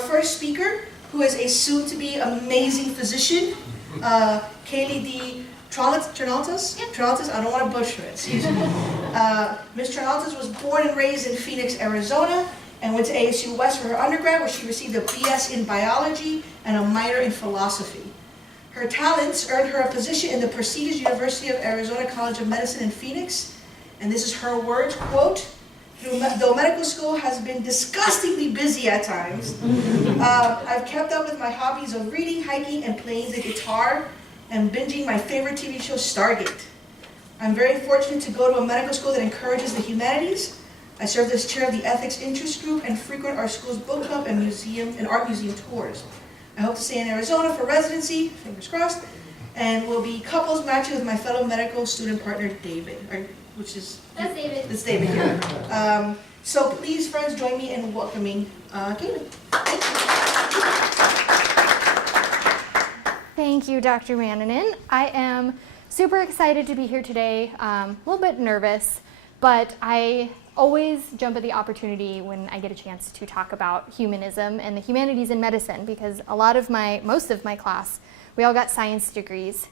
first speaker, who is a soon-to-be amazing physician, Kaylee de Tranaltes? Tranaltes? I don't want to butcher it, excuse me. Ms. Tranaltes was born and raised in Phoenix, Arizona, and went to ASU West for her undergrad, where she received a BS in biology and a minor in philosophy. Her talents earned her a position in the prestigious University of Arizona College of Medicine in Phoenix, and this is her words, quote, "Though medical school has been disgustingly busy at times, I've kept up with my hobbies of reading, hiking, and playing the guitar, and binging my favorite TV show, Stargate. I'm very fortunate to go to a medical school that encourages the humanities. I serve as chair of the ethics interest group and frequent our school's book club and art museum tours. I hope to stay in Arizona for residency, fingers crossed, and will be couples matching with my fellow medical student partner, David." That's David. That's David here. So please, friends, join me in welcoming Kaylee. Thank you. Thank you, Dr. Mannanen. I am super excited to be here today. A little bit nervous, but I always jump at the opportunity when I get a chance to talk about humanism and the humanities in medicine, because most of my class, we all got science degrees.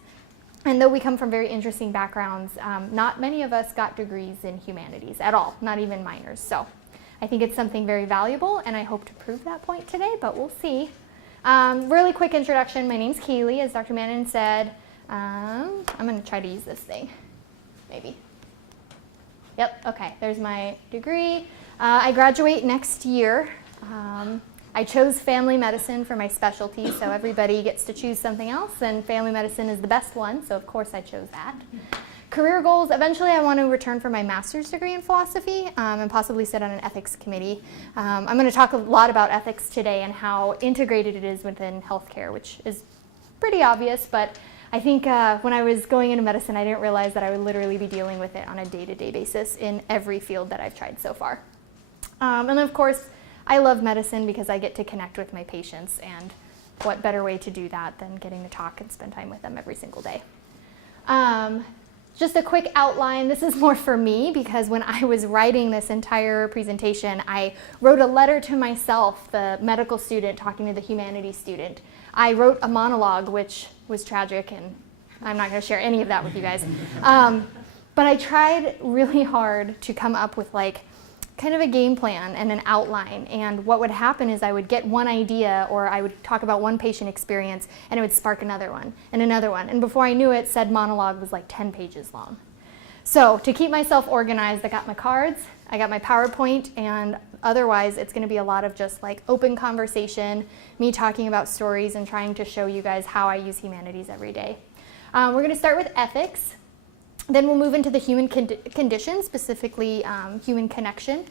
And though we come from very interesting backgrounds, not many of us got degrees in humanities at all, not even minors. So I think it's something very valuable, and I hope to prove that point today, but we'll see. Really quick introduction. My name's Kaylee, as Dr. Mannanen said. I'm going to try to use this thing, maybe. Yep, okay, there's my degree. I graduate next year. I chose family medicine for my specialty, so everybody gets to choose something else, and family medicine is the best one, so of course I chose that. Career goals, eventually I want to return for my master's degree in philosophy and possibly sit on an ethics committee. I'm going to talk a lot about ethics today and how integrated it is within healthcare, which is pretty obvious, but I think when I was going into medicine, I didn't realize that I would literally be dealing with it on a day-to-day basis in every field that I've tried so far. And of course, I love medicine because I get to connect with my patients, and what better way to do that than getting to talk and spend time with them every single day. Just a quick outline. This is more for me because when I was writing this entire presentation, I wrote a letter to myself, the medical student talking to the humanities student. I wrote a monologue, which was tragic, and I'm not going to share any of that with you guys. But I tried really hard to come up with kind of a game plan and an outline, and what would happen is I would get one idea, or I would talk about one patient experience, and it would spark another one, and before I knew it, said monologue was like 10 pages long. So to keep myself organized, I got my cards, I got my PowerPoint, and otherwise it's going to be a lot of just open conversation, me talking about stories and trying to show you guys how I use humanities every day. We're going to start with ethics. Then we'll move into the human condition, specifically human connection.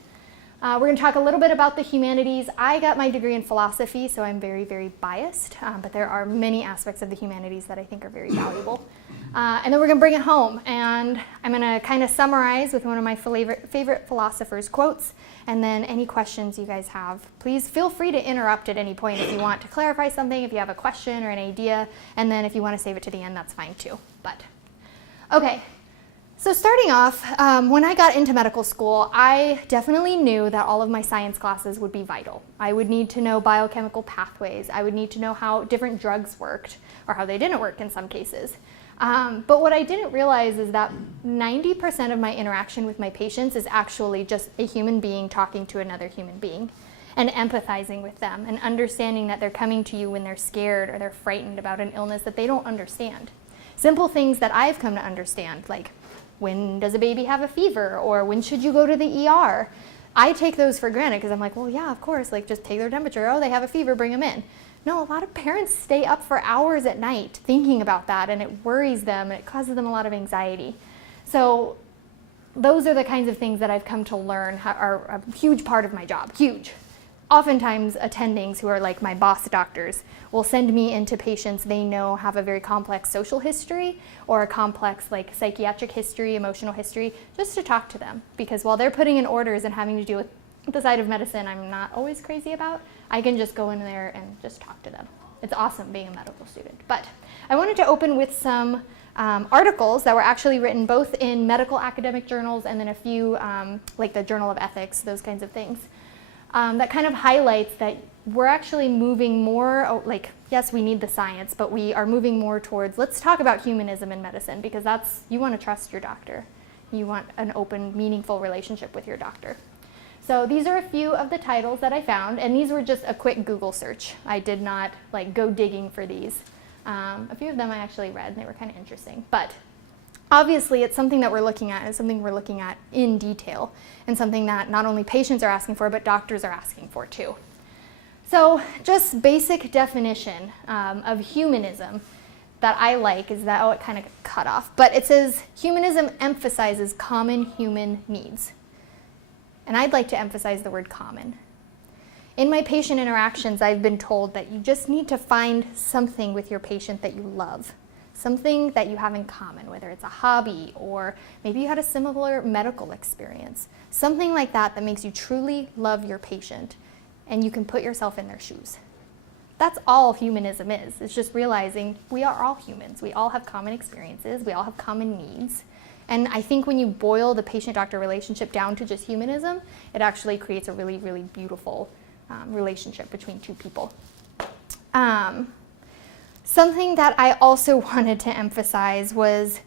We're going to talk a little bit about the humanities. I got my degree in philosophy, so I'm very, very biased, but there are many aspects of the humanities that I think are very valuable. And then we're going to bring it home, and I'm going to kind of summarize with one of my favorite philosophers' quotes, and then any questions you guys have. Please feel free to interrupt at any point if you want to clarify something, if you have a question or an idea, and then if you want to save it to the end, that's fine too. But okay. So starting off, when I got into medical school, I definitely knew that all of my science classes would be vital. I would need to know biochemical pathways. I would need to know how different drugs worked, or how they didn't work in some cases. But what I didn't realize is that 90% of my interaction with my patients is actually just a human being talking to another human being, and empathizing with them, and understanding that they're coming to you when they're scared or they're frightened about an illness that they don't understand. Simple things that I've come to understand, like, when does a baby have a fever, or when should you go to the ER? I take those for granted because I'm like, well, yeah, of course, just take their temperature. Oh, they have a fever, bring them in. No, a lot of parents stay up for hours at night thinking about that, and it worries them, and it causes them a lot of anxiety. So those are the kinds of things that I've come to learn are a huge part of my job, huge. Oftentimes, attendings who are like my boss doctors will send me into patients they know have a very complex social history or a complex psychiatric history, emotional history, just to talk to them. Because while they're putting in orders and having to deal with the side of medicine I'm not always crazy about, I can just go in there and just talk to them. It's awesome being a medical student. But I wanted to open with some articles that were actually written both in medical academic journals and then a few like the Journal of Ethics, those kinds of things. That kind of highlights that we're actually moving more, like, yes, we need the science, but we are moving more towards, let's talk about humanism in medicine, because you want to trust your doctor. You want an open, meaningful relationship with your doctor. So these are a few of the titles that I found, and these were just a quick Google search. I did not go digging for these. A few of them I actually read, and they were kind of interesting. But obviously, it's something that we're looking at, it's something we're looking at in detail, and something that not only patients are asking for, but doctors are asking for too. So just basic definition of humanism that I like is that, it kind of cut off, but it says humanism emphasizes common human needs. And I'd like to emphasize the word common. In my patient interactions, I've been told that you just need to find something with your patient that you love, something that you have in common, whether it's a hobby or maybe you had a similar medical experience, something like that that makes you truly love your patient and you can put yourself in their shoes. That's all humanism is. It's just realizing we are all humans. We all have common experiences. We all have common needs. And I think when you boil the patient-doctor relationship down to just humanism, it actually creates a really, really beautiful relationship between two people. Something that I also wanted to emphasize was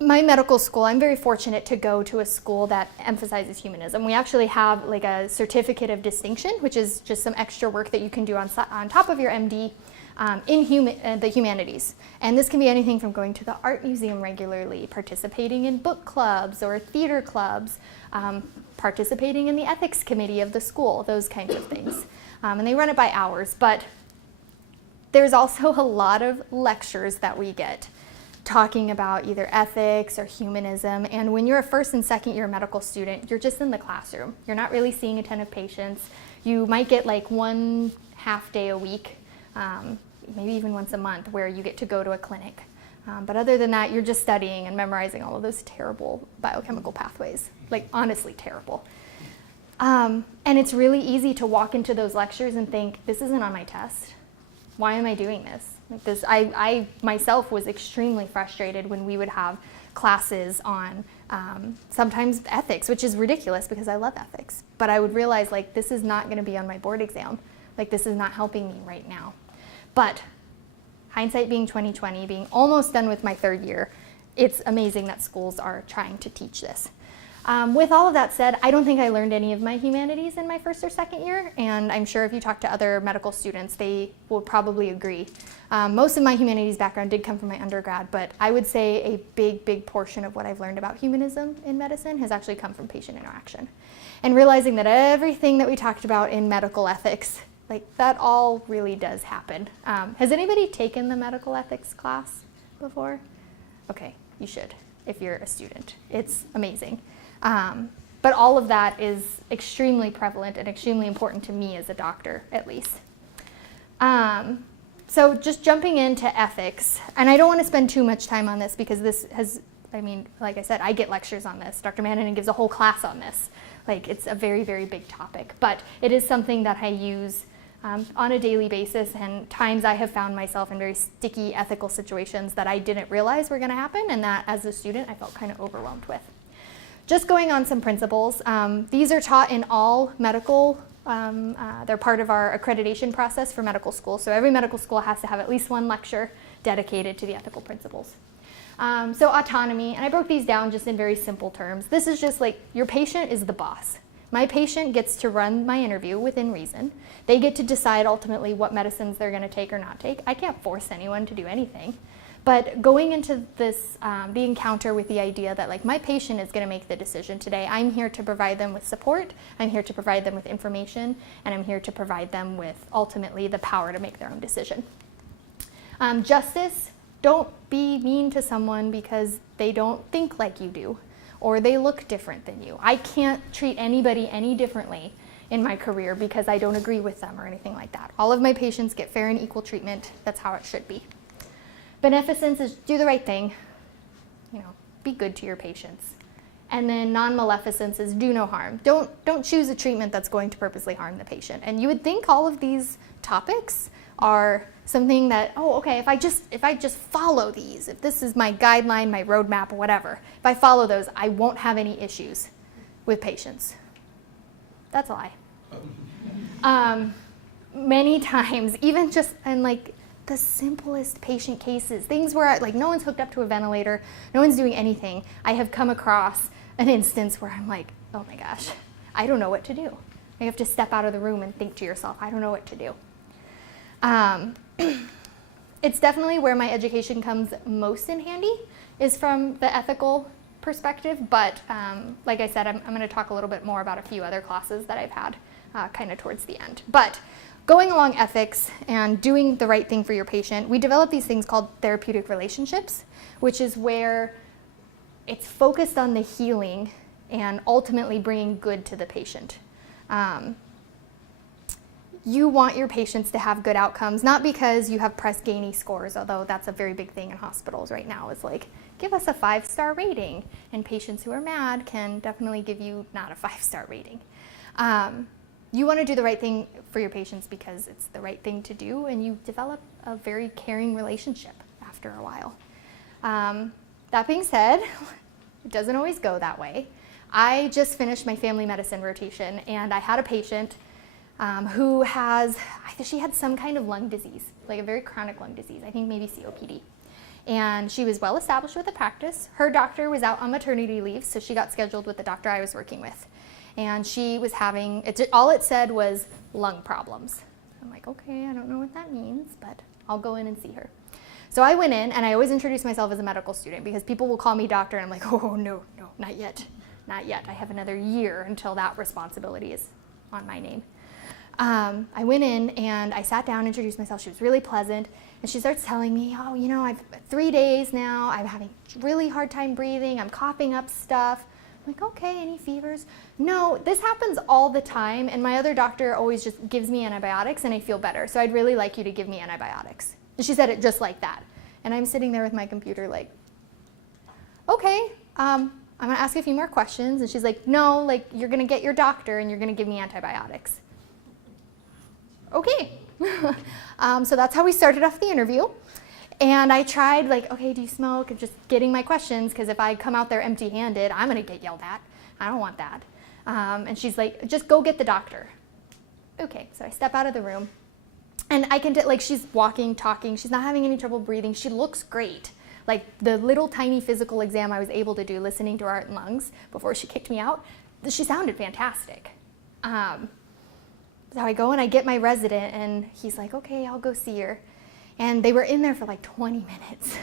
my medical school. I'm very fortunate to go to a school that emphasizes humanism. We actually have a certificate of distinction, which is just some extra work that you can do on top of your MD in the humanities. And this can be anything from going to the art museum regularly, participating in book clubs or theater clubs, participating in the ethics committee of the school, those kinds of things. And they run it by hours, but there's also a lot of lectures that we get talking about either ethics or humanism. And when you're a first and second year medical student, you're just in the classroom. You're not really seeing a ton of patients. You might get one half day a week, maybe even once a month, where you get to go to a clinic. But other than that, you're just studying and memorizing all of those terrible biochemical pathways, honestly terrible. And it's really easy to walk into those lectures and think, this isn't on my test. Why am I doing this? I myself was extremely frustrated when we would have classes on sometimes ethics, which is ridiculous because I love ethics. But I would realize this is not going to be on my board exam. This is not helping me right now. But hindsight being 2020, being almost done with my third year, it's amazing that schools are trying to teach this. With all of that said, I don't think I learned any of my humanities in my first or second year, and I'm sure if you talk to other medical students, they will probably agree. Most of my humanities background did come from my undergrad, but I would say a big portion of what I've learned about humanism in medicine has actually come from patient interaction. And realizing that everything that we talked about in medical ethics, that all really does happen. Has anybody taken the medical ethics class before? Okay, you should if you're a student. It's amazing. But all of that is extremely prevalent and extremely important to me as a doctor, at least. So just jumping into ethics, and I don't want to spend too much time on this because this has, like I said, I get lectures on this. Dr. Mannanen gives a whole class on this. It's a very, very big topic, but it is something that I use on a daily basis, and times I have found myself in very sticky ethical situations that I didn't realize were going to happen, and that as a student I felt kind of overwhelmed with. Just going on some principles, these are taught in all medical, they're part of our accreditation process for medical school, so every medical school has to have at least one lecture dedicated to the ethical principles. So autonomy, and I broke these down just in very simple terms. This is just your patient is the boss. My patient gets to run my interview within reason. They get to decide ultimately what medicines they're going to take or not take. I can't force anyone to do anything. But going into this, the encounter with the idea that my patient is going to make the decision today, I'm here to provide them with support, I'm here to provide them with information, and I'm here to provide them with ultimately the power to make their own decision. Justice, don't be mean to someone because they don't think like you do, or they look different than you. I can't treat anybody any differently in my career because I don't agree with them or anything like that. All of my patients get fair and equal treatment. That's how it should be. Beneficence is do the right thing, be good to your patients. And then non-maleficence is do no harm. Don't choose a treatment that's going to purposely harm the patient. And you would think all of these topics are something that, if I just follow these, if this is my guideline, my roadmap, or whatever, if I follow those, I won't have any issues with patients. That's a lie. many times, even just in like the simplest patient cases, things where like no one's hooked up to a ventilator, no one's doing anything, I have come across an instance where I'm like, oh my gosh, I don't know what to do. You have to step out of the room and think to yourself, I don't know what to do. It's definitely where my education comes most in handy, is from the ethical perspective, but like I said, I'm going to talk a little bit more about a few other classes that I've had kind of towards the end. But going along ethics and doing the right thing for your patient, we develop these things called therapeutic relationships, which is where it's focused on the healing and ultimately bringing good to the patient. You want your patients to have good outcomes, not because you have Press Ganey scores, although that's a very big thing in hospitals right now. It's like, give us a 5-star rating, and patients who are mad can definitely give you not a 5-star rating. You want to do the right thing for your patients because it's the right thing to do, and you develop a very caring relationship after a while. That being said, it doesn't always go that way. I just finished my family medicine rotation, and I had a patient who has, she had some kind of lung disease, like a very chronic lung disease, I think maybe COPD. And she was well established with the practice. Her doctor was out on maternity leave, so she got scheduled with the doctor I was working with. And she was having, all it said was lung problems. I'm like, okay, I don't know what that means, but I'll go in and see her. So I went in, and I always introduce myself as a medical student because people will call me doctor, and I'm like, oh, no, not yet. Not yet. I have another year until that responsibility is on my name. I went in and I sat down, introduced myself. She was really pleasant, and she starts telling me, oh, you know, I've 3 days now. I'm having really hard time breathing. I'm coughing up stuff. I'm like, okay, any fevers? No, this happens all the time, and my other doctor always just gives me antibiotics, and I feel better. So I'd really like you to give me antibiotics. And she said it just like that. And I'm sitting there with my computer like, okay, I'm going to ask a few more questions. And she's like, no, like, you're going to get your doctor, and you're going to give me antibiotics. Okay. So that's how we started off the interview. And I tried, like, okay, do you smoke? And just getting my questions, because if I come out there empty-handed, I'm going to get yelled at. I don't want that. And she's like, just go get the doctor. Okay, so I step out of the room. And I can, like, she's walking, talking. She's not having any trouble breathing. She looks great. Like, the little tiny physical exam I was able to do listening to her heart and lungs before she kicked me out, she sounded fantastic. So I go and I get my resident, and he's like, okay, I'll go see her. And they were in there for like 20 minutes.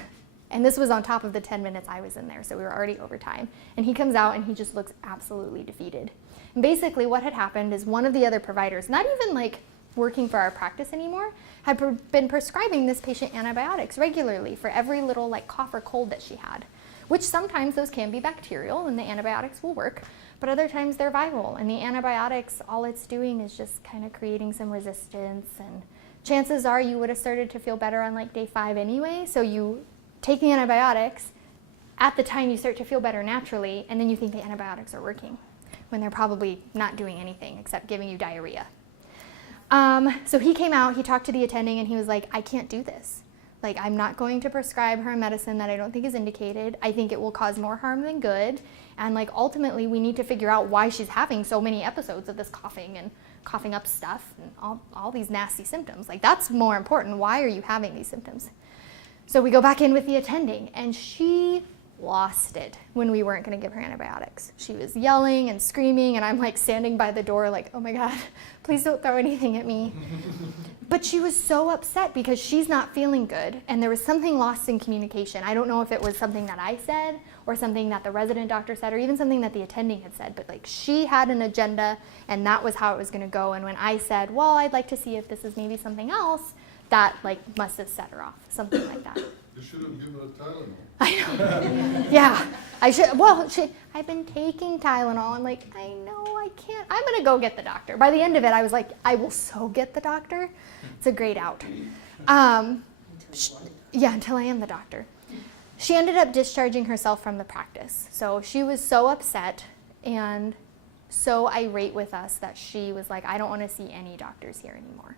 And this was on top of the 10 minutes I was in there, so we were already over time. And he comes out and he just looks absolutely defeated. And basically what had happened is one of the other providers, not even like working for our practice anymore, had been prescribing this patient antibiotics regularly for every little like cough or cold that she had, which sometimes those can be bacterial and the antibiotics will work, but other times they're viral, and the antibiotics, all it's doing is just kind of creating some resistance, and chances are you would have started to feel better on like day 5 anyway, so you take the antibiotics, at the time you start to feel better naturally, and then you think the antibiotics are working, when they're probably not doing anything except giving you diarrhea. So he came out, he talked to the attending, and he was like, I can't do this. Like, I'm not going to prescribe her medicine that I don't think is indicated. I think it will cause more harm than good. And like, ultimately, we need to figure out why she's having so many episodes of this coughing and coughing up stuff and all these nasty symptoms. Like, that's more important. Why are you having these symptoms? So we go back in with the attending, and she lost it when we weren't going to give her antibiotics. She was yelling and screaming, and I'm like standing by the door like, oh my God, please don't throw anything at me. But she was so upset because she's not feeling good, and there was something lost in communication. I don't know if it was something that I said or something that the resident doctor said or even something that the attending had said, but like, she had an agenda, and that was how it was going to go. And when I said, well, I'd like to see if this is maybe something else, that like must have set her off, something like that. You should have given her Tylenol. I know. Yeah, I should. Well, I've been taking Tylenol. I'm like, I know I can't. I'm going to go get the doctor. By the end of it, I was like, I will so get the doctor. It's a great out. Yeah, until I am the doctor. She ended up discharging herself from the practice. So she was so upset and so irate with us that she was like, I don't want to see any doctors here anymore.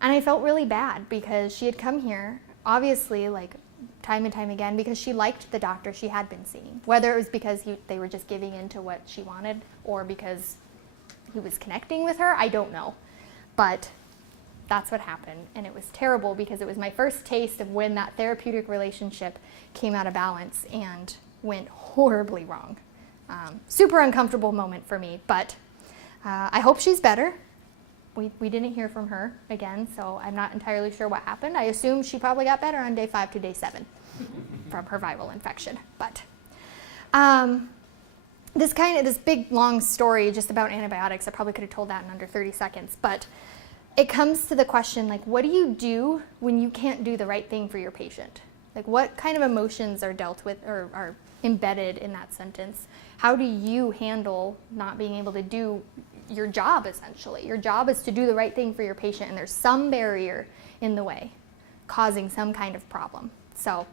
And I felt really bad because she had come here, obviously, like time and time again, because she liked the doctor she had been seeing. Whether it was because they were just giving in to what she wanted or because he was connecting with her, I don't know. But that's what happened. And it was terrible because it was my first taste of when that therapeutic relationship came out of balance and went horribly wrong. Super uncomfortable moment for me, but I hope she's better. We didn't hear from her again, so I'm not entirely sure what happened. I assume she probably got better on day 5 to day 7 from her viral infection. But this big long story just about antibiotics, I probably could have told that in under 30 seconds, but it comes to the question, like, what do you do when you can't do the right thing for your patient? Like, what kind of emotions are dealt with or are embedded in that sentence? How do you handle not being able to do your job, essentially? Your job is to do the right thing for your patient, and there's some barrier in the way, causing some kind of problem. So,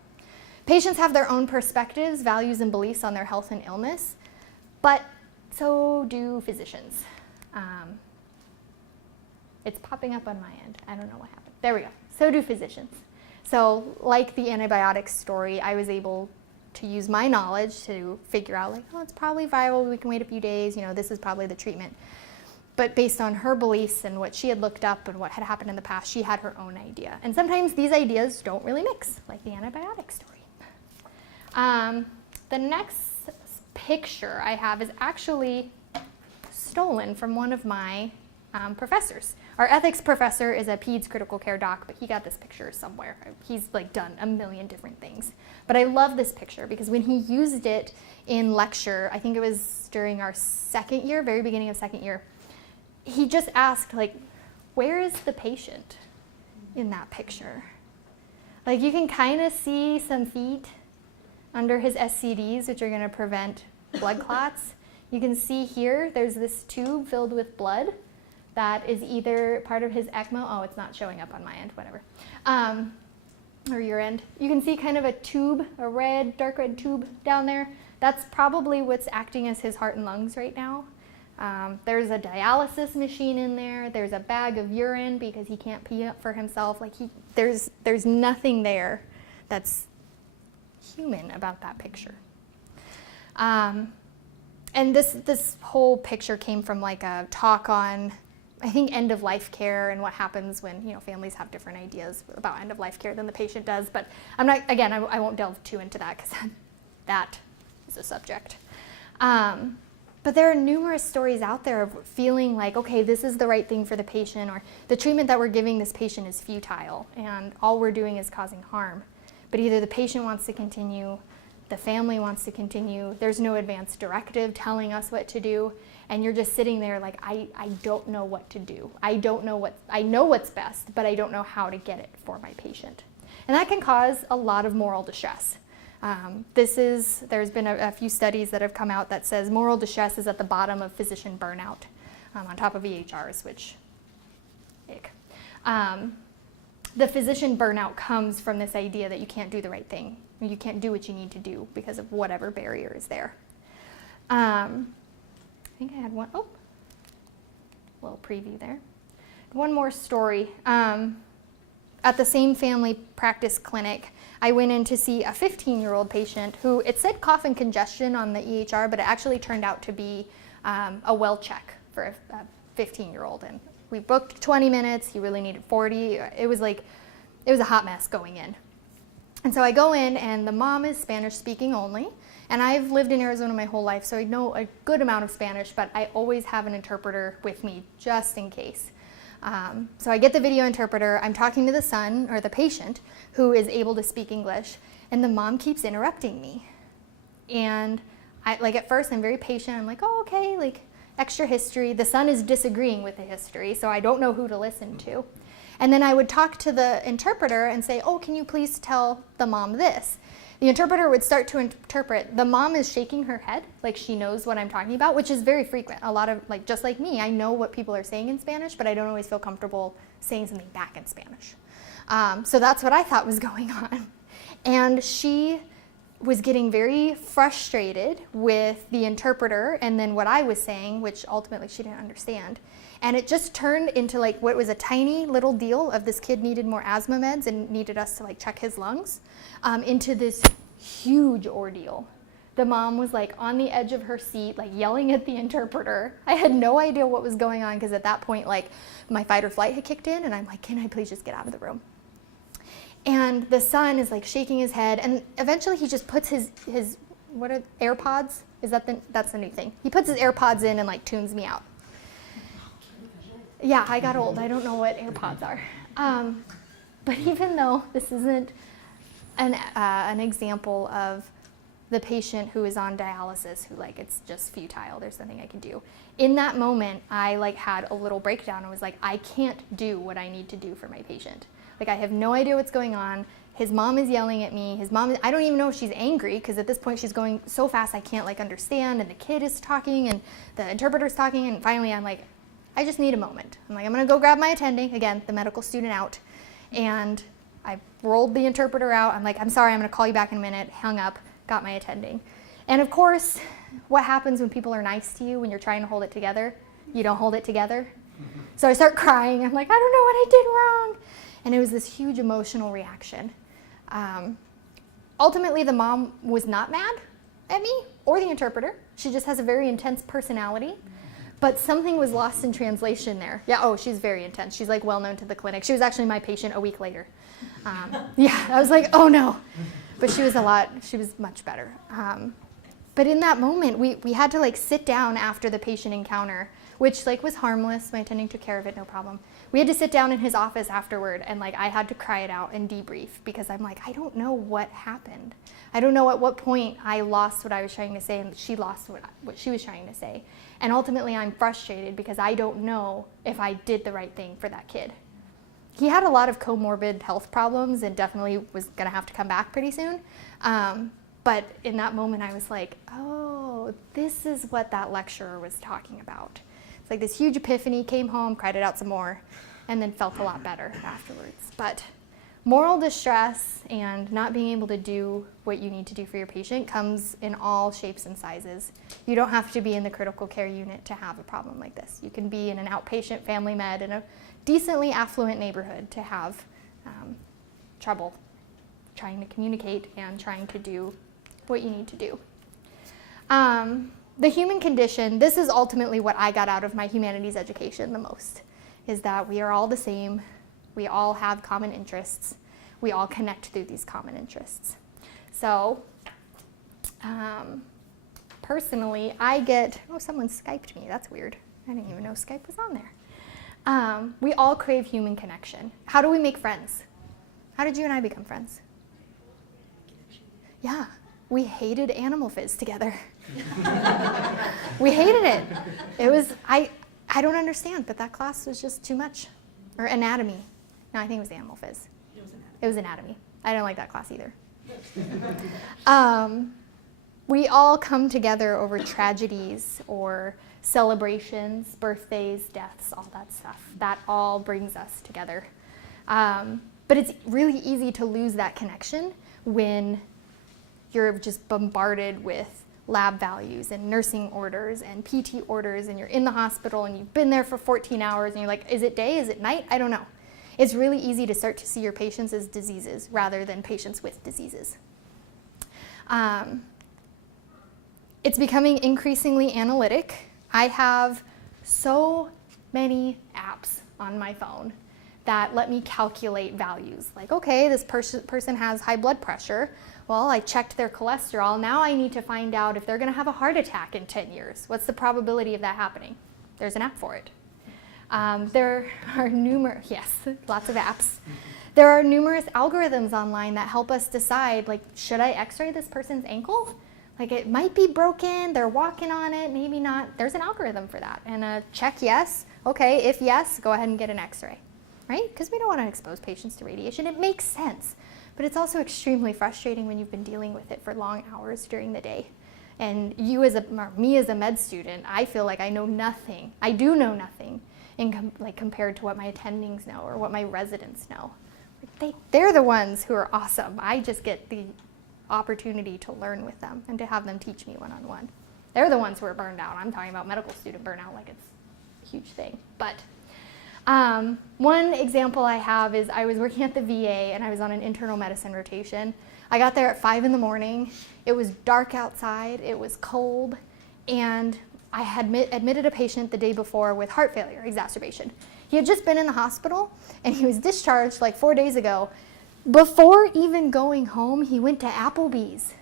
patients have their own perspectives, values, and beliefs on their health and illness, but so do physicians. It's popping up on my end. I don't know what happened. There we go. So do physicians. So, like the antibiotics story, I was able to use my knowledge to figure out, like, oh, it's probably viral, we can wait a few days, this is probably the treatment. But based on her beliefs and what she had looked up and what had happened in the past, she had her own idea. And sometimes these ideas don't really mix, like the antibiotic story. The next picture I have is actually stolen from one of my professors. Our ethics professor is a peds critical care doc, but he got this picture somewhere. He's done a million different things. But I love this picture because when he used it in lecture, I think it was during our second year, very beginning of second year, he just asked, where is the patient in that picture? You can kind of see some feet under his SCDs, which are going to prevent blood clots. You can see here, there's this tube filled with blood that is either part of his ECMO. Oh, it's not showing up on my end, whatever. Or your end. You can see kind of a tube, a dark red tube down there. That's probably what's acting as his heart and lungs right now. There's a dialysis machine in there. There's a bag of urine because he can't pee up for himself. There's nothing there that's human about that picture. And this whole picture came from a talk on, I think, end of life care and what happens when families have different ideas about end of life care than the patient does. But I'm not, again, I won't delve too into that because that is a subject. But there are numerous stories out there of feeling like, okay, this is the right thing for the patient, or the treatment that we're giving this patient is futile and all we're doing is causing harm. But either the patient wants to continue, the family wants to continue, there's no advance directive telling us what to do, and you're just sitting there like, I don't know what to do. I know what's best, but I don't know how to get it for my patient. And that can cause a lot of moral distress. There's been a few studies that have come out that says moral distress is at the bottom of physician burnout, on top of EHRs, which, ick. The physician burnout comes from this idea that you can't do the right thing. You can't do what you need to do because of whatever barrier is there. I think I had one, little preview there. One more story. At the same family practice clinic, I went in to see a 15-year-old patient who, it said cough and congestion on the EHR, but it actually turned out to be a well check for a 15-year-old. And we booked 20 minutes, he really needed 40. It was a hot mess going in. And so I go in, and the mom is Spanish speaking only. And I've lived in Arizona my whole life, so I know a good amount of Spanish, but I always have an interpreter with me just in case. So I get the video interpreter, I'm talking to the son, or the patient, who is able to speak English, and the mom keeps interrupting me. And at first I'm very patient, I'm like, oh, okay, extra history. The son is disagreeing with the history, so I don't know who to listen to. And then I would talk to the interpreter and say, oh, can you please tell the mom this? The interpreter would start to interpret. The mom is shaking her head like she knows what I'm talking about, which is very frequent. A lot of, just like me, I know what people are saying in Spanish, but I don't always feel comfortable saying something back in Spanish. So that's what I thought was going on. And she was getting very frustrated with the interpreter and then what I was saying, which ultimately she didn't understand. And it just turned into what was a tiny little deal of this kid needed more asthma meds and needed us to check his lungs, into this huge ordeal The mom was like on the edge of her seat, like yelling at the interpreter. I had no idea what was going on because at that point, like my fight or flight had kicked in and I'm like, can I please just get out of the room? And the son is like shaking his head and eventually he just puts his what are AirPods? That's the new thing. He puts his AirPods in and like tunes me out. Yeah, I got old. I don't know what AirPods are. But even though this isn't an example of the patient who is on dialysis, who like it's just futile, there's nothing I can do. In that moment, I like had a little breakdown. I was like, I can't do what I need to do for my patient. Like I have no idea what's going on. His mom is yelling at me. I don't even know if she's angry because at this point she's going so fast I can't like understand, and the kid is talking and the interpreter's talking, and finally I'm like, I just need a moment. I'm like, I'm gonna go grab my attending, again, the medical student out, and I rolled the interpreter out. I'm like, I'm sorry, I'm gonna call you back in a minute, hung up, got my attending. And of course, what happens when people are nice to you when you're trying to hold it together? You don't hold it together. So I start crying. I'm like, I don't know what I did wrong. And it was this huge emotional reaction. Ultimately, the mom was not mad at me or the interpreter. She just has a very intense personality. But something was lost in translation there. Yeah, oh, she's very intense. She's like well known to the clinic. She was actually my patient a week later. Yeah, I was like, oh no. But she was much better. But in that moment, we had to like sit down after the patient encounter, which like was harmless. My attending took care of it, no problem. We had to sit down in his office afterward, and like I had to cry it out and debrief because I'm like, I don't know what happened. I don't know at what point I lost what I was trying to say and she lost what she was trying to say. And ultimately, I'm frustrated because I don't know if I did the right thing for that kid. He had a lot of comorbid health problems and definitely was going to have to come back pretty soon. But in that moment, I was like, oh, this is what that lecturer was talking about. It's like this huge epiphany, came home, cried it out some more, and then felt a lot better afterwards. But moral distress and not being able to do what you need to do for your patient comes in all shapes and sizes. You don't have to be in the critical care unit to have a problem like this. You can be in an outpatient family med in a decently affluent neighborhood to have trouble trying to communicate and trying to do what you need to do. The human condition, this is ultimately what I got out of my humanities education the most, is that we are all the same. We all have common interests. We all connect through these common interests. So, personally, someone Skyped me. That's weird. I didn't even know Skype was on there. We all crave human connection. How do we make friends? How did you and I become friends? Yeah, we hated Animal Fizz together. We hated it. It was, I don't understand, but that class was just too much. Or anatomy. No, I think it was Animal Fizz. It was anatomy. I didn't like that class either. We all come together over tragedies or celebrations, birthdays, deaths, all that stuff. That all brings us together. But it's really easy to lose that connection when you're just bombarded with lab values and nursing orders and PT orders, and you're in the hospital and you've been there for 14 hours and you're like, is it day, is it night? I don't know. It's really easy to start to see your patients as diseases rather than patients with diseases. It's becoming increasingly analytic. I have so many apps on my phone that let me calculate values. Like, okay, this person has high blood pressure. Well, I checked their cholesterol. Now I need to find out if they're going to have a heart attack in 10 years. What's the probability of that happening? There's an app for it. There are lots of apps. There are numerous algorithms online that help us decide, like, should I x-ray this person's ankle? Like, it might be broken, they're walking on it, maybe not. There's an algorithm for that. And check yes. Okay, if yes, go ahead and get an x-ray, right? Because we don't want to expose patients to radiation. It makes sense. But it's also extremely frustrating when you've been dealing with it for long hours during the day. And me as a med student, I feel like I know nothing. I do know nothing compared to what my attendings know or what my residents know. They're the ones who are awesome. I just get the opportunity to learn with them and to have them teach me one-on-one. They're the ones who are burned out. I'm talking about medical student burnout like it's a huge thing. But one example I have is I was working at the VA and I was on an internal medicine rotation. I got there at 5 in the morning. It was dark outside, it was cold, and I had admitted a patient the day before with heart failure exacerbation. He had just been in the hospital, and he was discharged like 4 days ago. Before even going home, he went to Applebee's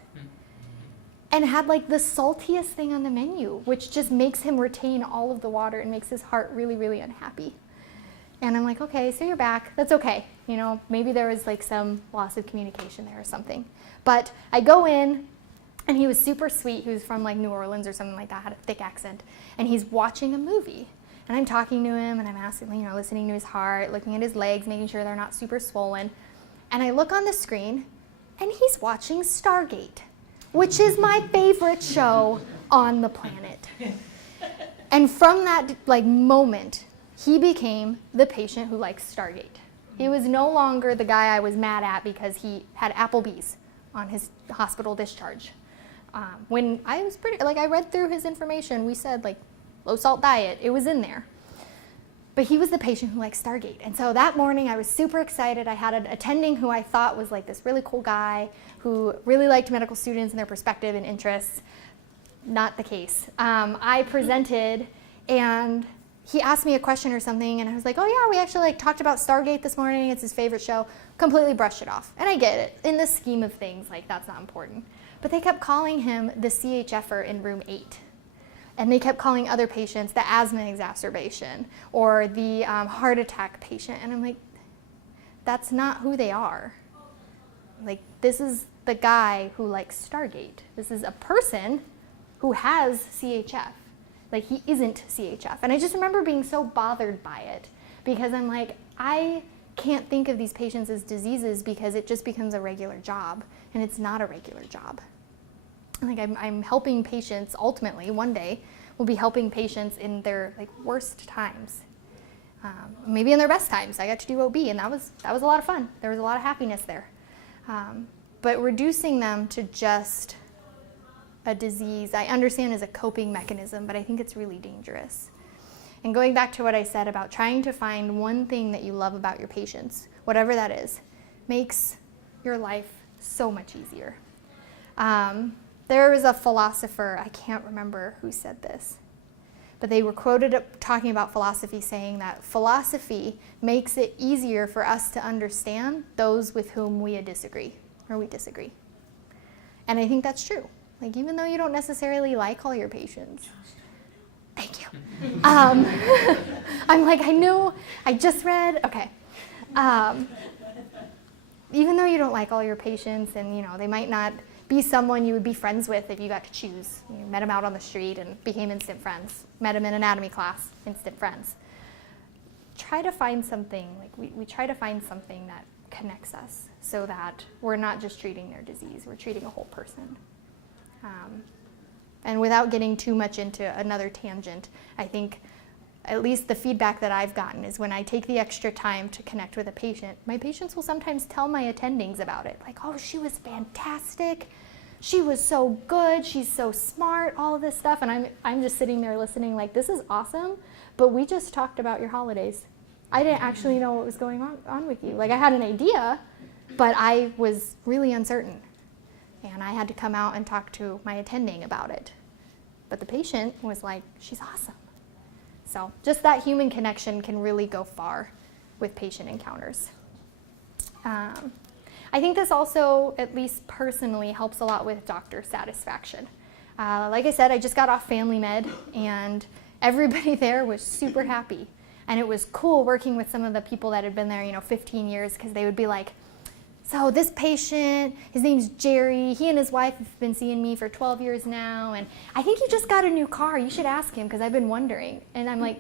and had like the saltiest thing on the menu, which just makes him retain all of the water and makes his heart really, really unhappy. And I'm like, okay, so you're back. That's okay. You know, maybe there was like some loss of communication there or something. But I go in, and he was super sweet. He was from like New Orleans or something like that, had a thick accent. And he's watching a movie. And I'm talking to him, and I'm asking, you know, listening to his heart, looking at his legs, making sure they're not super swollen. And I look on the screen, and he's watching Stargate, which is my favorite show on the planet. And from that like moment, he became the patient who likes Stargate. He was no longer the guy I was mad at because he had Applebee's on his hospital discharge. When I was I read through his information, we said like low salt diet, it was in there. But he was the patient who liked Stargate. And so that morning I was super excited. I had an attending who I thought was like this really cool guy who really liked medical students and their perspective and interests. Not the case. I presented, and he asked me a question or something, and I was like, oh yeah, we actually like talked about Stargate this morning. It's his favorite show. Completely brushed it off. And I get it. In the scheme of things, like that's not important. But they kept calling him the CHFer in room 8. And they kept calling other patients the asthma exacerbation or the heart attack patient. And I'm like, that's not who they are. Like, this is the guy who likes Stargate. This is a person who has CHF. Like, he isn't CHF. And I just remember being so bothered by it because I'm like, I can't think of these patients as diseases because it just becomes a regular job, and it's not a regular job. Like, I'm helping patients ultimately. One day we'll be helping patients in their like worst times, maybe in their best times. I got to do OB, and that was a lot of fun. There was a lot of happiness there. But reducing them to just a disease, I understand is a coping mechanism, but I think it's really dangerous. And going back to what I said about trying to find one thing that you love about your patients, whatever that is, makes your life so much easier. There was a philosopher, I can't remember who said this, but they were quoted talking about philosophy, saying that philosophy makes it easier for us to understand those with whom we disagree. And I think that's true. Like, even though you don't necessarily like all your patients, thank you. I'm like, I knew, I just read, okay. Even though you don't like all your patients, and you know, they might not be someone you would be friends with if you got to choose. You met them out on the street and became instant friends. Met them in anatomy class, instant friends. Try to find something, like we try to find something that connects us so that we're not just treating their disease, we're treating a whole person. And without getting too much into another tangent, I think at least the feedback that I've gotten is when I take the extra time to connect with a patient, my patients will sometimes tell my attendings about it. Like, oh, she was fantastic. She was so good. She's so smart, all of this stuff. And I'm just sitting there listening like, this is awesome, but we just talked about your holidays. I didn't actually know what was going on with you. Like, I had an idea, but I was really uncertain. And I had to come out and talk to my attending about it. But the patient was like, she's awesome. So just that human connection can really go far with patient encounters. I think this also, at least personally, helps a lot with doctor satisfaction. Like I said, I just got off family med, and everybody there was super happy. And it was cool working with some of the people that had been there, 15 years, because they would be like, so this patient, his name's Jerry, he and his wife have been seeing me for 12 years now, and I think he just got a new car. You should ask him, because I've been wondering. And I'm like,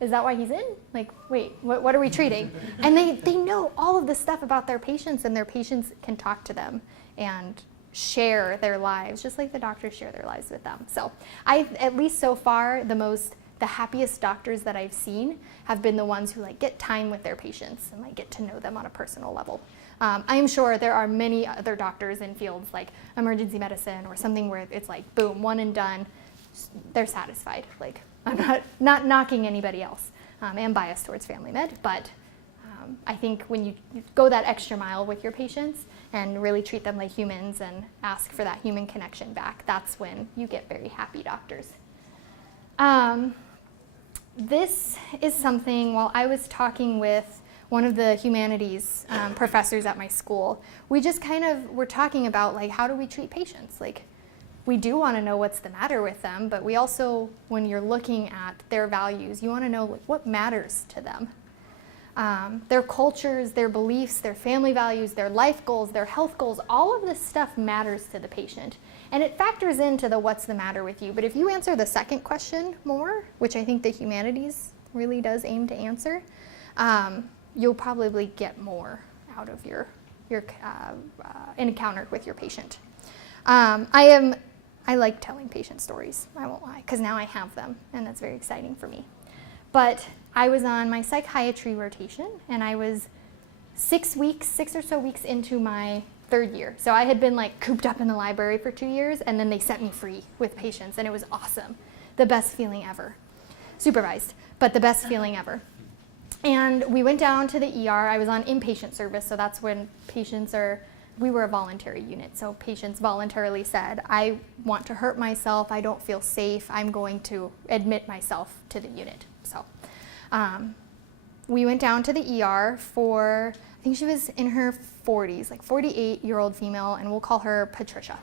is that why he's in? Like, wait, what are we treating? And they know all of this stuff about their patients, and their patients can talk to them and share their lives, just like the doctors share their lives with them. So at least so far, the happiest doctors that I've seen have been the ones who get time with their patients and get to know them on a personal level. I am sure there are many other doctors in fields like emergency medicine or something where it's like, boom, one and done, they're satisfied. I'm not knocking anybody else. I'm biased towards family med, but I think when you go that extra mile with your patients, and really treat them like humans and ask for that human connection back, that's when you get very happy doctors. This is something, while I was talking with one of the humanities professors at my school, we just kind of were talking about, like, how do we treat patients? Like, we do want to know what's the matter with them, but we also, when you're looking at their values, you want to know, like, what matters to them. Their cultures, their beliefs, their family values, their life goals, their health goals, all of this stuff matters to the patient. And it factors into the what's the matter with you. But if you answer the second question more, which I think the humanities really does aim to answer, you'll probably get more out of your encounter with your patient. I like telling patient stories, I won't lie, because now I have them, and that's very exciting for me. But I was on my psychiatry rotation, and I was 6 or so weeks into my 3rd year. So I had been like cooped up in the library for 2 years, and then they set me free with patients, and it was awesome. The best feeling ever. Supervised, but the best feeling ever. And we went down to the ER. I was on inpatient service, so that's when we were a voluntary unit, so patients voluntarily said, I want to hurt myself, I don't feel safe, I'm going to admit myself to the unit. So we went down to the ER for, I think she was in her 40s, like 48-year-old female, and we'll call her Patricia.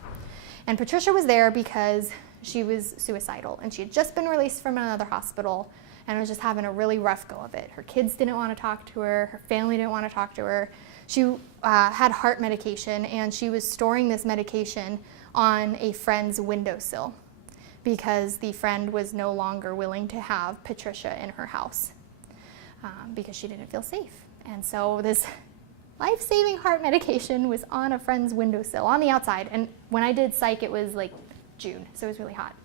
And Patricia was there because she was suicidal, and she had just been released from another hospital, and was just having a really rough go of it. Her kids didn't want to talk to her, her family didn't want to talk to her. She had heart medication, and she was storing this medication on a friend's windowsill because the friend was no longer willing to have Patricia in her house because she didn't feel safe. And so this life-saving heart medication was on a friend's windowsill on the outside. And when I did psych, it was like June, so it was really hot.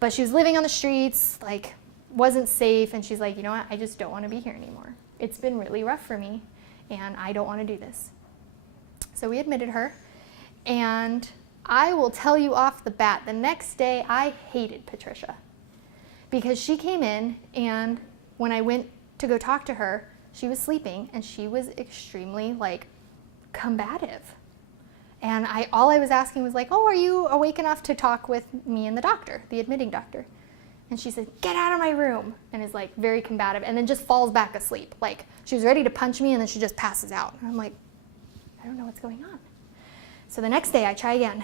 But she was living on the streets, like, wasn't safe, and she's like, you know what, I just don't want to be here anymore. It's been really rough for me, and I don't want to do this. So we admitted her, and I will tell you off the bat, the next day I hated Patricia because she came in, and when I went to go talk to her, she was sleeping, and she was extremely, like, combative. And all I was asking was like, oh, are you awake enough to talk with me and the doctor, the admitting doctor? And she said, get out of my room, and is like very combative, and then just falls back asleep. Like, she was ready to punch me, and then she just passes out. And I'm like, I don't know what's going on. So the next day I try again.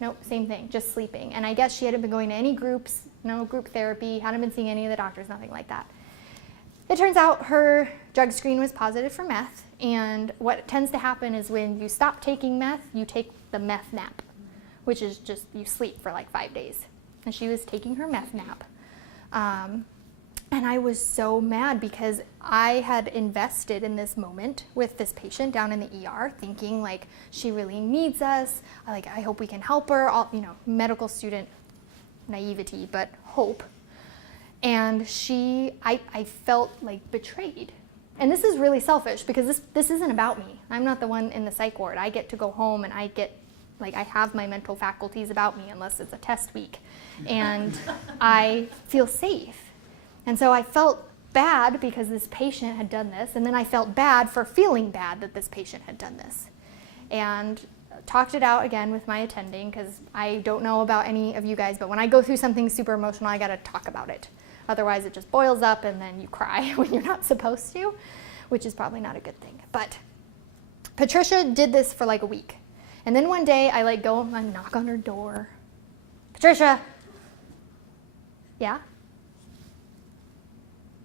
Nope, same thing, just sleeping. And I guess she hadn't been going to any groups, no group therapy, hadn't been seeing any of the doctors, nothing like that. It turns out her drug screen was positive for meth, and what tends to happen is when you stop taking meth, you take the meth nap, which is just you sleep for like 5 days. And she was taking her meth nap. And I was so mad because I had invested in this moment with this patient down in the ER, thinking like she really needs us. I hope we can help her. All, medical student naivety, but hope. And I felt like betrayed. And this is really selfish because this isn't about me. I'm not the one in the psych ward. I get to go home and I have my mental faculties about me unless it's a test week. And I feel safe. And so I felt bad because this patient had done this, and then I felt bad for feeling bad that this patient had done this. And talked it out again with my attending, because I don't know about any of you guys, but when I go through something super emotional, I gotta talk about it. Otherwise it just boils up and then you cry when you're not supposed to, which is probably not a good thing. But Patricia did this for like a week. And then one day I go and knock on her door. Patricia! Yeah?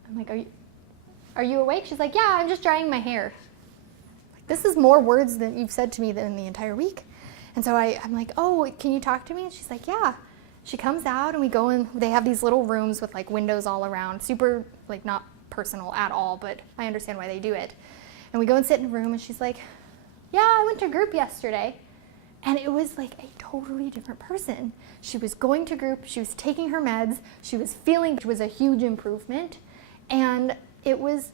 I'm like, are you awake? She's like, yeah, I'm just drying my hair. Like, this is more words than you've said to me than in the entire week. And so I'm like, oh, can you talk to me? And she's like, yeah. She comes out and we go in, they have these little rooms with like windows all around, super like not personal at all, but I understand why they do it. And we go and sit in a room and she's like, yeah, I went to group yesterday. And it was like a totally different person. She was going to group, she was taking her meds, she was feeling it was a huge improvement. And it was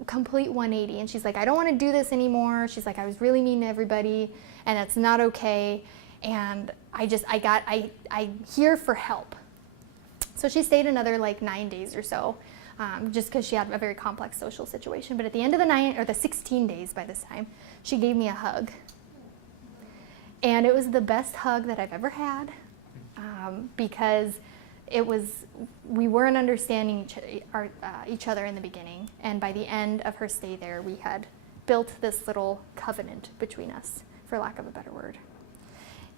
a complete 180. And she's like, I don't want to do this anymore. She's like, I was really mean to everybody and that's not okay. And I'm here for help. So she stayed another like 9 days or so, just because she had a very complex social situation. But at the end of the 16 days by this time, she gave me a hug. And it was the best hug that I've ever had, because we weren't understanding each other in the beginning, and by the end of her stay there, we had built this little covenant between us, for lack of a better word.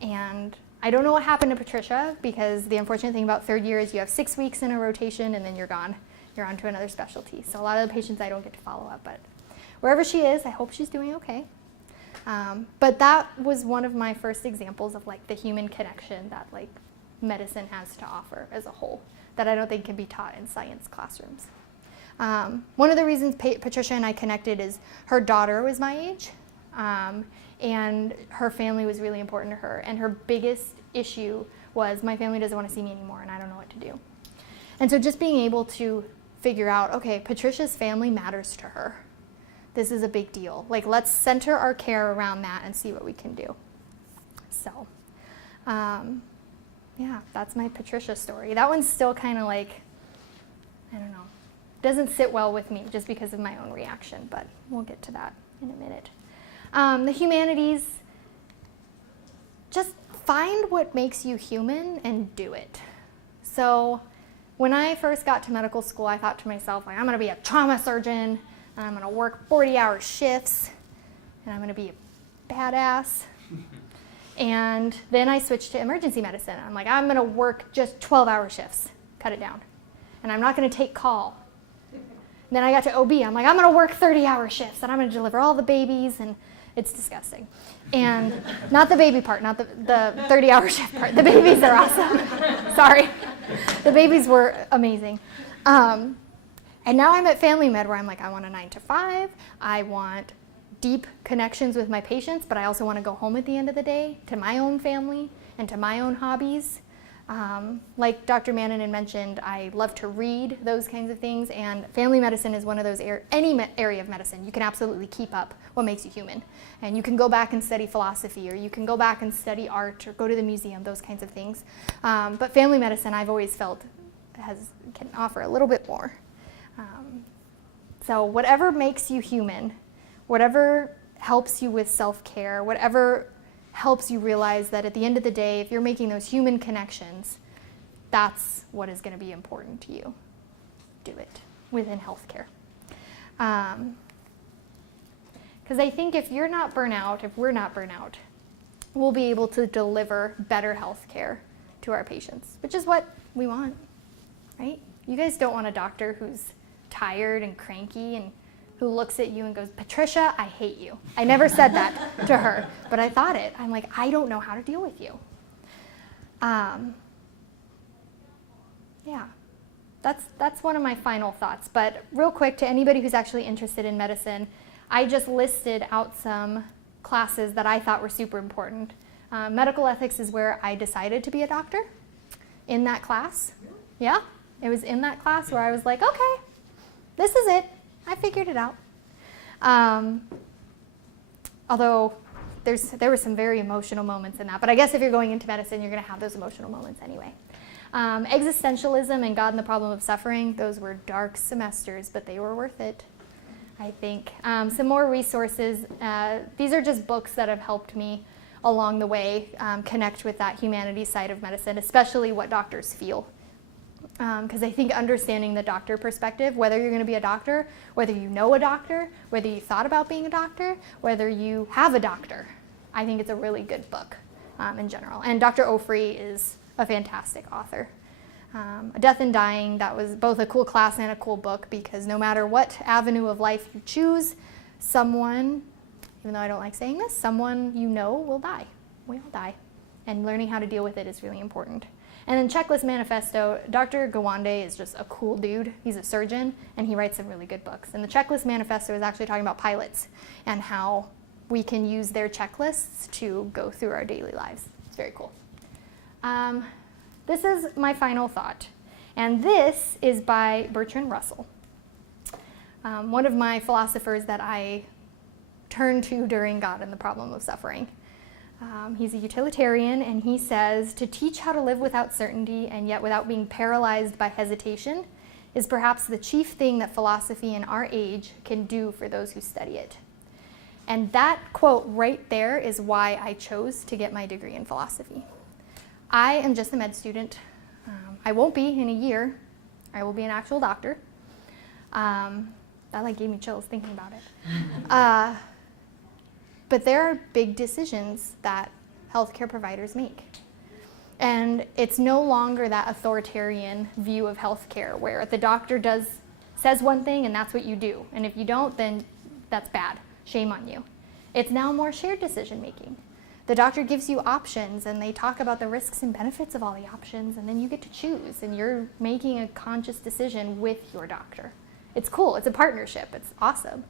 And I don't know what happened to Patricia, because the unfortunate thing about third year is you have 6 weeks in a rotation and then you're gone. You're on to another specialty. So a lot of the patients I don't get to follow up, but wherever she is, I hope she's doing okay. But that was one of my first examples of like the human connection that like medicine has to offer as a whole, that I don't think can be taught in science classrooms. One of the reasons Patricia and I connected is her daughter was my age, and her family was really important to her, and her biggest issue was my family doesn't want to see me anymore and I don't know what to do. And so just being able to figure out, okay, Patricia's family matters to her. This is a big deal. Like, let's center our care around that and see what we can do. So, yeah, that's my Patricia story. That one's still kind of like, I don't know, doesn't sit well with me just because of my own reaction, but we'll get to that in a minute. The humanities, just find what makes you human and do it. So when I first got to medical school, I thought to myself, like, I'm going to be a trauma surgeon, and I'm going to work 40-hour shifts, and I'm going to be a badass. And then I switched to emergency medicine. I'm like, I'm going to work just 12-hour shifts, cut it down, and I'm not going to take call. And then I got to OB. I'm like, I'm going to work 30-hour shifts, and I'm going to deliver all the babies, and it's disgusting. And not the baby part, not the 30-hour shift part. The babies are awesome. Sorry. The babies were amazing. And now I'm at Family Med where I'm like, I want a 9 to 5. I want deep connections with my patients, but I also want to go home at the end of the day to my own family and to my own hobbies. Like Dr. Mannon had mentioned, I love to read, those kinds of things, and family medicine is one of those any area of medicine. You can absolutely keep up what makes you human. And you can go back and study philosophy, or you can go back and study art, or go to the museum, those kinds of things. But family medicine, I've always felt, can offer a little bit more. So whatever makes you human, whatever helps you with self-care, whatever helps you realize that at the end of the day, if you're making those human connections, that's what is going to be important to you. Do it within healthcare. Because I think if you're not burnout, if we're not burnout, we'll be able to deliver better healthcare to our patients, which is what we want, right? You guys don't want a doctor who's tired and cranky and who looks at you and goes, Patricia, I hate you. I never said that to her, but I thought it. I'm like, I don't know how to deal with you. Yeah, that's one of my final thoughts. But real quick, to anybody who's actually interested in medicine, I just listed out some classes that I thought were super important. Medical ethics is where I decided to be a doctor, in that class. Yeah, it was in that class where I was like, okay, this is it. I figured it out. Although there were some very emotional moments in that, but I guess if you're going into medicine, you're going to have those emotional moments anyway. Existentialism and God and the Problem of Suffering, those were dark semesters, but they were worth it, I think. Some more resources. These are just books that have helped me along the way connect with that humanities side of medicine, especially what doctors feel. Because I think understanding the doctor perspective, whether you're going to be a doctor, whether you know a doctor, whether you thought about being a doctor, whether you have a doctor, I think it's a really good book in general. And Dr. Ofri is a fantastic author. Death and Dying, that was both a cool class and a cool book, because no matter what avenue of life you choose, someone, even though I don't like saying this, someone you know will die. We all die. And learning how to deal with it is really important. And then Checklist Manifesto, Dr. Gawande is just a cool dude. He's a surgeon, and he writes some really good books. And the Checklist Manifesto is actually talking about pilots and how we can use their checklists to go through our daily lives. It's very cool. This is my final thought, and this is by Bertrand Russell, one of my philosophers that I turn to during God and the Problem of Suffering. He's a utilitarian, and he says, to teach how to live without certainty and yet without being paralyzed by hesitation is perhaps the chief thing that philosophy in our age can do for those who study it. And that quote right there is why I chose to get my degree in philosophy. I am just a med student. I won't be in a year. I will be an actual doctor. That gave me chills thinking about it. But there are big decisions that healthcare providers make. And it's no longer that authoritarian view of healthcare where the doctor says one thing and that's what you do. And if you don't, then that's bad. Shame on you. It's now more shared decision making. The doctor gives you options and they talk about the risks and benefits of all the options, and then you get to choose and you're making a conscious decision with your doctor. It's cool. It's a partnership. It's awesome.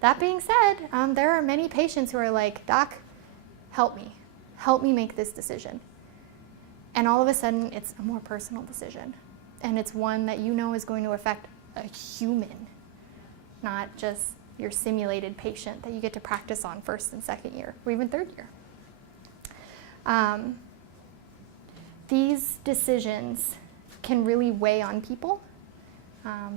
That being said, there are many patients who are like, "Doc, help me. Help me make this decision." And all of a sudden, it's a more personal decision. And it's one that you know is going to affect a human, not just your simulated patient that you get to practice on first and second year, or even third year. These decisions can really weigh on people.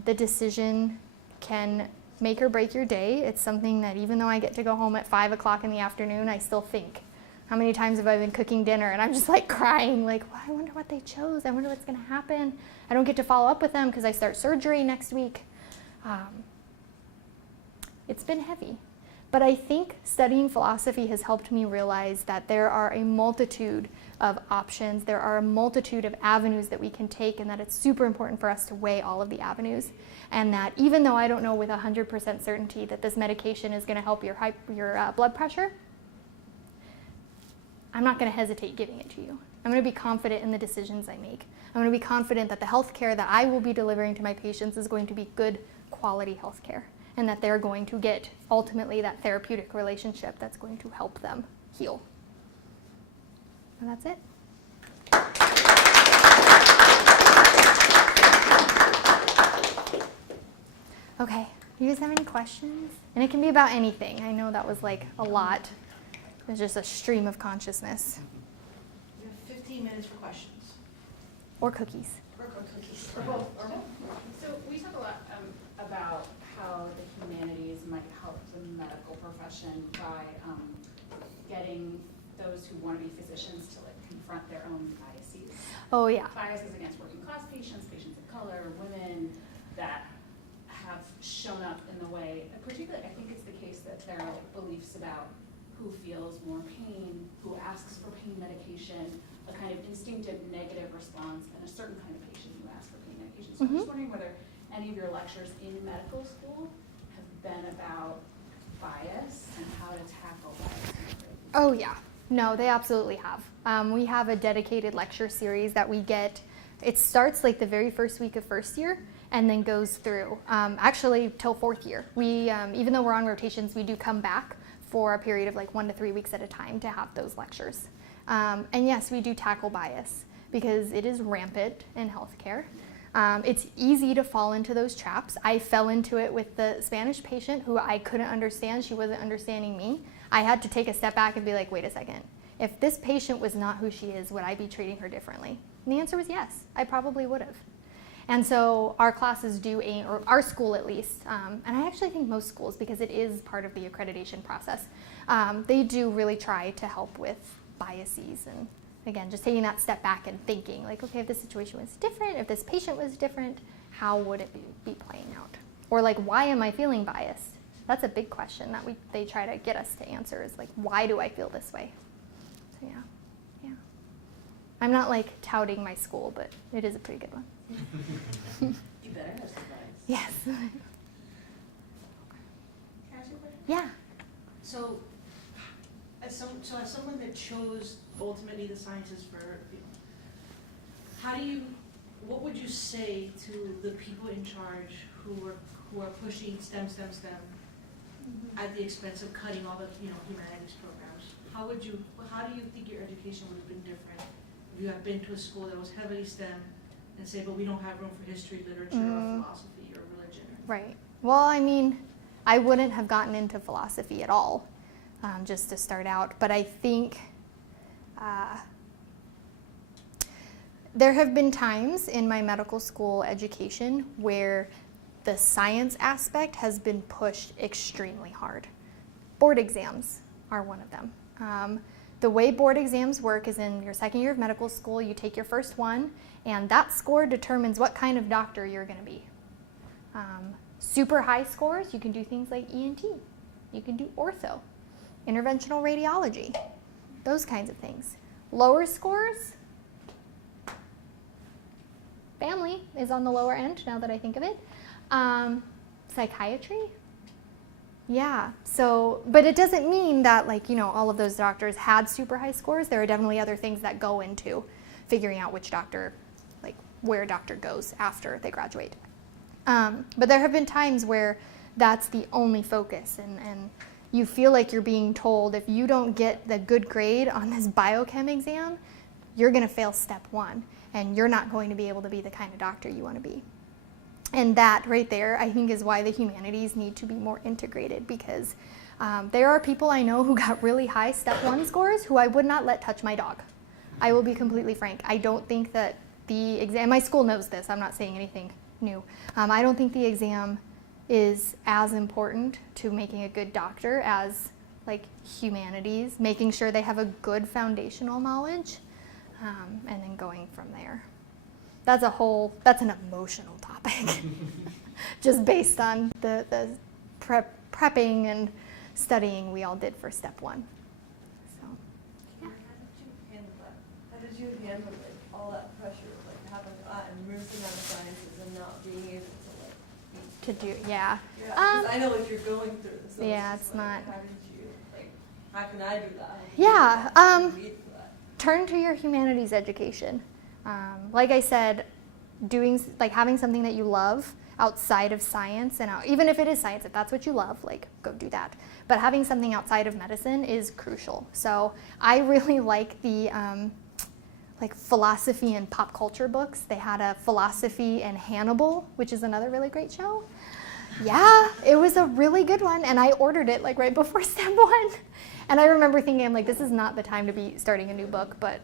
The decision can make or break your day. It's something that even though I get to go home at 5 o'clock in the afternoon, I still think. How many times have I been cooking dinner and I'm just crying, well, I wonder what they chose. I wonder what's going to happen. I don't get to follow up with them because I start surgery next week. It's been heavy. But I think studying philosophy has helped me realize that there are a multitude of options, there are a multitude of avenues that we can take, and that it's super important for us to weigh all of the avenues. And that even though I don't know with 100% certainty that this medication is going to help your blood pressure, I'm not going to hesitate giving it to you. I'm going to be confident in the decisions I make. I'm going to be confident that the health care that I will be delivering to my patients is going to be good quality health care, and that they're going to get ultimately that therapeutic relationship that's going to help them heal. And that's it. Okay, you guys have any questions? And it can be about anything. I know that was a lot. It's just a stream of consciousness. We have 15 minutes for questions. Or cookies. Or cookies. Or both. So we talk a lot about how the humanities might help the medical profession by getting those who want to be physicians to confront their own biases. Oh yeah. Biases against working class patients, patients of color, women that have shown up in the way, particularly I think it's the case that there are beliefs about who feels more pain, who asks for pain medication, a kind of instinctive negative response, and a certain kind of patient who asks for pain medication. So I'm just wondering whether any of your lectures in medical school have been about bias and how to tackle bias. Oh yeah. No, they absolutely have. We have a dedicated lecture series that we get. It starts the very first week of first year and then goes through actually till fourth year. We, even though we're on rotations, we do come back for a period of 1 to 3 weeks at a time to have those lectures. And yes, we do tackle bias because it is rampant in healthcare. It's easy to fall into those traps. I fell into it with the Spanish patient who I couldn't understand. She wasn't understanding me. I had to take a step back and be like, wait a second. If this patient was not who she is, would I be treating her differently? And the answer was yes, I probably would have. And so our classes do aim, or our school at least, and I actually think most schools, because it is part of the accreditation process, they do really try to help with biases and, again, just taking that step back and thinking, okay, if this situation was different, if this patient was different, how would it be playing out? Or why am I feeling biased? That's a big question that they try to get us to answer is why do I feel this way? So yeah. I'm not touting my school, but it is a pretty good one. You better have some bias. Yes. Can I ask you a question? Yeah. So, as someone that chose ultimately the sciences for, what would you say to the people in charge who are pushing STEM, at the expense of cutting all the humanities programs? How do you think your education would have been different if you had been to a school that was heavily STEM and say, but we don't have room for history, literature, or philosophy, or religion? Right. Well, I wouldn't have gotten into philosophy at all, just to start out. But I think there have been times in my medical school education where the science aspect has been pushed extremely hard. Board exams are one of them. The way board exams work is in your second year of medical school, you take your first one, and that score determines what kind of doctor you're going to be. Super high scores, you can do things like ENT, you can do ortho, interventional radiology, those kinds of things. Lower scores, family is on the lower end now that I think of it. Psychiatry, yeah, so, but it doesn't mean that, like, you know, all of those doctors had super high scores. There are definitely other things that go into figuring out which doctor, like where a doctor goes after they graduate. But there have been times where that's the only focus, and you feel like you're being told if you don't get the good grade on this biochem exam, you're going to fail step 1, and you're not going to be able to be the kind of doctor you want to be. And that right there, I think, is why the humanities need to be more integrated, because there are people I know who got really high step 1 scores who I would not let touch my dog. I will be completely frank. I don't think that the exam, my school knows this, I'm not saying anything new. I don't think the exam is as important to making a good doctor as like humanities, making sure they have a good foundational knowledge, and then going from there. That's an emotional topic, just based on the prepping and studying we all did for step 1. So, yeah. How did you handle like all that pressure, like having immersing on the sciences and not being able to like To do, yeah. Yeah, 'cause I know what you're going through. So Yeah, it's it's like, not. How did you like? How can I do that? How can Yeah, you do that? How can you for that? Turn to your humanities education. Like I said, having something that you love outside of science, and even if it is science, if that's what you love, like go do that. But having something outside of medicine is crucial. So I really like the like philosophy and pop culture books. They had a philosophy in Hannibal, which is another really great show. Yeah, it was a really good one, and I ordered it like right before step 1. And I remember thinking, I'm like, this is not the time to be starting a new book, but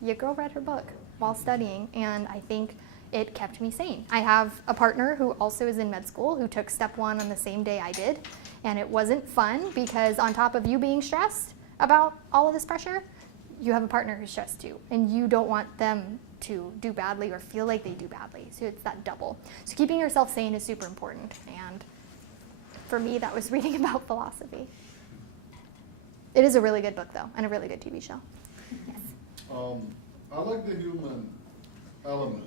your girl read her book while studying, and I think it kept me sane. I have a partner who also is in med school who took step 1 on the same day I did, and it wasn't fun because on top of you being stressed about all of this pressure, you have a partner who's stressed too, and you don't want them to do badly or feel like they do badly, so it's that double. So keeping yourself sane is super important, and for me that was reading about philosophy. It is a really good book though, and a really good TV show. Yes. I like the human element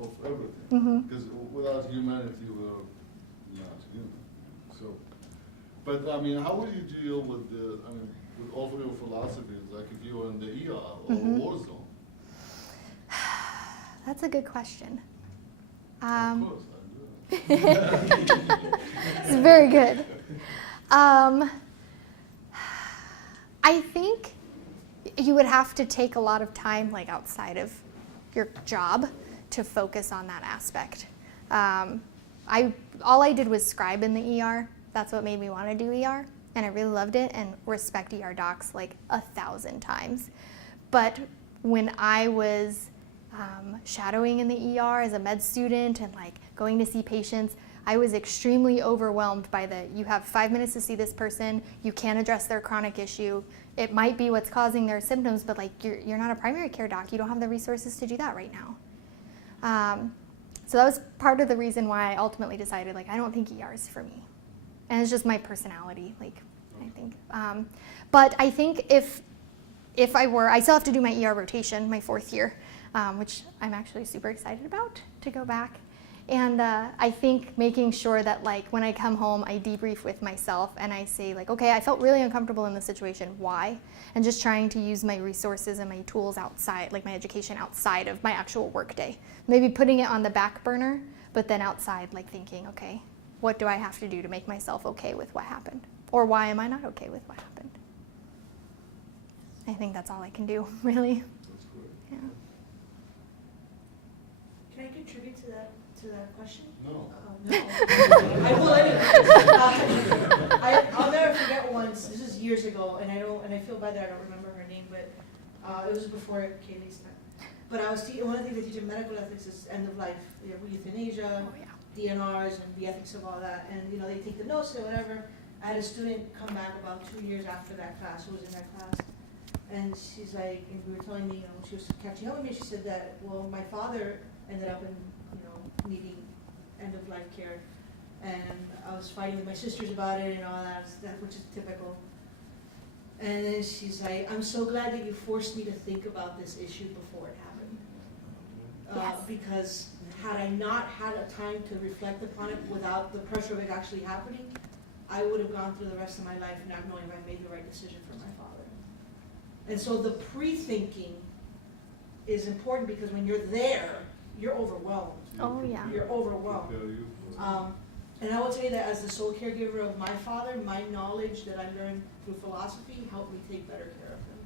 of everything, Mhm. because without humanity we're not human. So, but I mean, how would you deal with with all of your philosophies, like if you were in the ER or war zone? That's a good question. Of course, I do. It's very good. I think you would have to take a lot of time, like outside of your job, to focus on that aspect. All I did was scribe in the ER. That's what made me want to do ER, and I really loved it and respect ER docs like 1,000 times. But when I was shadowing in the ER as a med student and like going to see patients, I was extremely overwhelmed by you have 5 minutes to see this person, you can't address their chronic issue. It might be what's causing their symptoms, but like you're not a primary care doc, you don't have the resources to do that right now. So that was part of the reason why I ultimately decided like I don't think ER is for me. And it's just my personality, like I think. But I think if I still have to do my ER rotation, my 4th year, which I'm actually super excited about to go back. And I think making sure that like when I come home, I debrief with myself and I say like, okay, I felt really uncomfortable in this situation, why? And just trying to use my resources and my tools outside, like my education outside of my actual work day. Maybe putting it on the back burner, but then outside like thinking, okay, what do I have to do to make myself okay with what happened? Or why am I not okay with what happened? I think that's all I can do, really. That's great. Yeah. Can I contribute to that question? No. No. I will anyway. I'll never forget once. This is years ago, and I feel bad that I don't remember her name, but it was before Kaylee's time. But I was one of the things I teach in medical ethics is end of life, euthanasia, Oh, yeah. DNRs, and the ethics of all that. And they take the notes and whatever. I had a student come back about 2 years after that class, who was in that class, and she's like, and we were telling me, she was catching up with me, she said that, well, my father ended up in, needing end-of-life care, and I was fighting with my sisters about it and all that, which is typical. And then she's like, I'm so glad that you forced me to think about this issue before it happened. Yes. Because had I not had a time to reflect upon it without the pressure of it actually happening, I would have gone through the rest of my life not knowing if I made the right decision for my father. And so the pre-thinking is important, because when you're there, you're overwhelmed. Oh, yeah. You're overwhelmed. And I will tell you that as the sole caregiver of my father, my knowledge that I learned through philosophy helped me take better care of him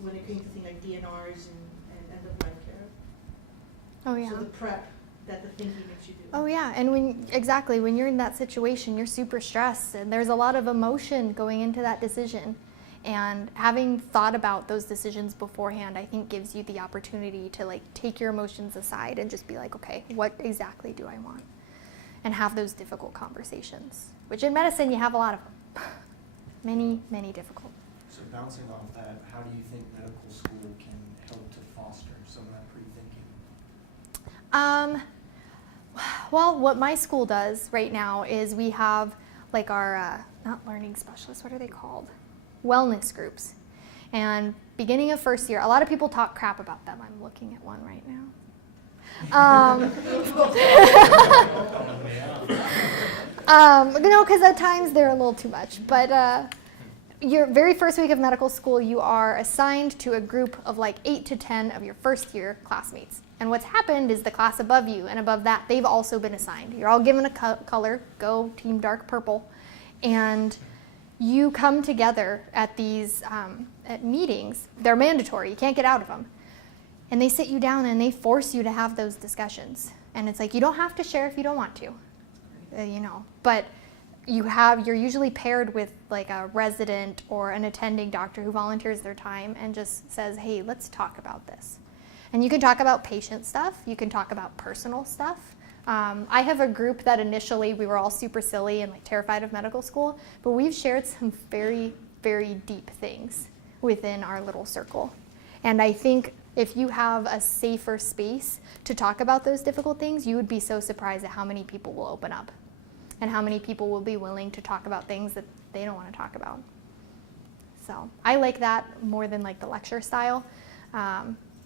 when it came to things like DNRs and end-of-life care. Oh, yeah. So the prep that the thinking makes you do. Oh yeah, and when you're in that situation, you're super stressed, and there's a lot of emotion going into that decision. And having thought about those decisions beforehand, I think gives you the opportunity to like take your emotions aside and just be like, okay, what exactly do I want? And have those difficult conversations, which in medicine you have a lot of them. Many, many difficult. So bouncing off that, how do you think medical school can help to foster some of that pre-thinking? Well, what my school does right now is we have like our, not learning specialists, what are they called? Wellness groups. And beginning of first year, a lot of people talk crap about them. I'm looking at one right now. Because at times they're a little too much. But your very first week of medical school, you are assigned to a group of like 8 to 10 of your first year classmates. And what's happened is the class above you and above that, they've also been assigned. You're all given a color, go team dark purple, and you come together at these at meetings. They're mandatory, you can't get out of them. And they sit you down and they force you to have those discussions. And it's like, you don't have to share if you don't want to, but you're usually paired with like a resident or an attending doctor who volunteers their time and just says, hey, let's talk about this. And you can talk about patient stuff, you can talk about personal stuff. I have a group that initially we were all super silly and like terrified of medical school, but we've shared some very, very deep things within our little circle. And I think if you have a safer space to talk about those difficult things, you would be so surprised at how many people will open up and how many people will be willing to talk about things that they don't want to talk about. So I like that more than like the lecture style.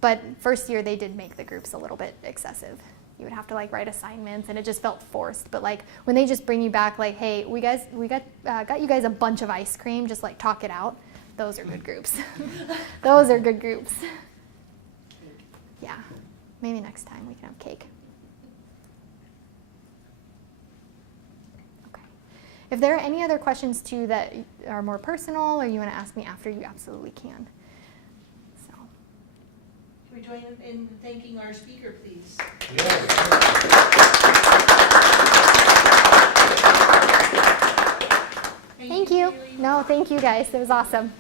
But first year they did make the groups a little bit excessive. You would have to like write assignments and it just felt forced. But like when they just bring you back like, hey, we got you guys a bunch of ice cream, just like talk it out. Those are good groups. Those are good groups. Yeah, maybe next time we can have cake. Okay. If there are any other questions too that are more personal or you want to ask me after, you absolutely can. Can we join in thanking our speaker, please? Thank you. No, thank you guys. It was awesome.